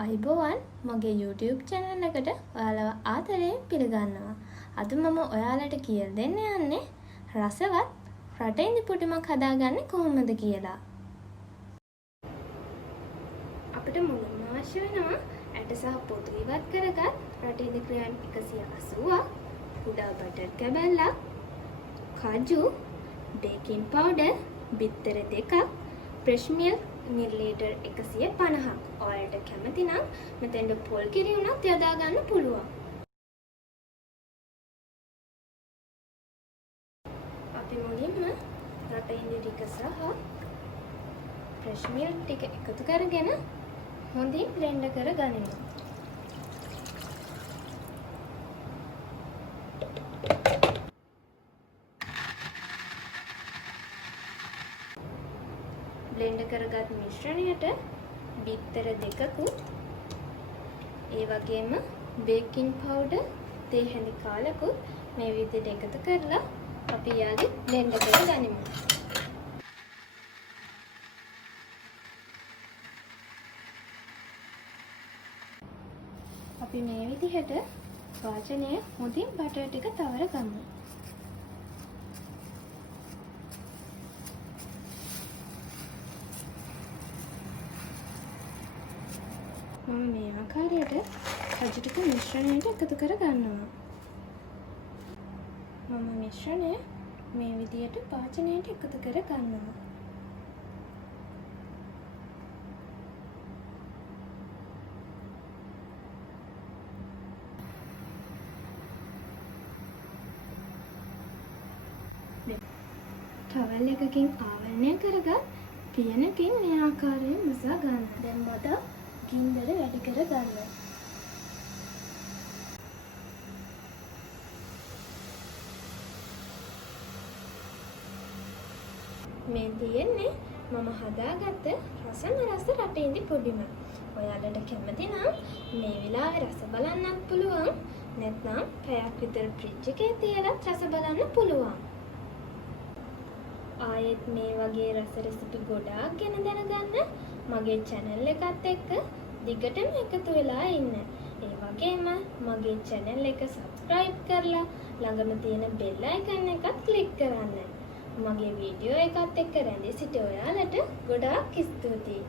අයිබෝවන් මගේ YouTube channel එකට ඔයාලව ආදරයෙන් පිළිගන්නවා. අද මම ඔයාලට කියලා දෙන්න යන්නේ රසවත් රටෙන්දි පුටිමක් හදාගන්නේ කොහොමද කියලා. අපිට මුලින්ම අවශ්‍ය වෙනවා ඇට සහ පොතු ඉවත් කරගත් රටෙන්දි ක්‍රයන් 180ක්, කුඩා බටර් කැබැල්ලක්, කජු, බේකින් පවුඩර් බිත්තර 2ක්, fresh milk මිලිලීටර් 150ක්. ඔයාලට කැමති නම් මෙතෙන්ට පොල් කිරි උනත් යොදා ගන්න පුළුවන්. අපි මුලින්ම රටෙන්දි ටික සහ fresh milk ටික එකතු කරගෙන හොඳින් බ්ලෙන්ඩ් කරගනිමු. බ්ලෙන්ඩ් කරගත් මිශ්‍රණයට බිත්තර 2කුත් ඒ වගේම බේකින් පවුඩර් තේ හැඳි කාලකුත් මේ විදිහට එකතු කරලා අපි යාගේ බ්ලෙන්ඩ් කරගනිමු. අපි මේ විදිහට වාචනය හොඳින් බටර් ටික තවර ගමු. මම මේ ආකාරයට කජු ටික මිශ්‍රණයට එකතු කර ගන්නවා. මම මිශ්‍රණය මේ විදිහට වාචනයට එකතු කර ගන්නවා. ටවල් එකකින් ආවරණය කරගත් පියනකින් මේ ආකාරයෙන් මසා ගන්න. දැන් මට ගින්දර වැඩි කර ගන්න. මේ තියෙන්නේ මම හදාගත්ත රසම රස රටෙන්දි පොඩිම. ඔයාලට කැමති නම් මේ වෙලාවේ රස බලන්නත් පුළුවන්. නැත්නම් පැයක් විතර ෆ්‍රිජ් එකේ තියලා රස බලන්න පුළුවන්. ආයෙත් මේ වගේ රස රෙසිපි ගොඩාක් ගැන දැනගන්න මගේ channel එකත් එක්ක දිගටම එකතු වෙලා ඉන්න. ඒ වගේම මගේ channel එක subscribe කරලා ළඟම තියෙන bell icon එකත් click කරන්න. මගේ වීඩියෝ එකත් එක්ක රැඳී සිට ඔයාලට ගොඩාක් ස්තුතියි.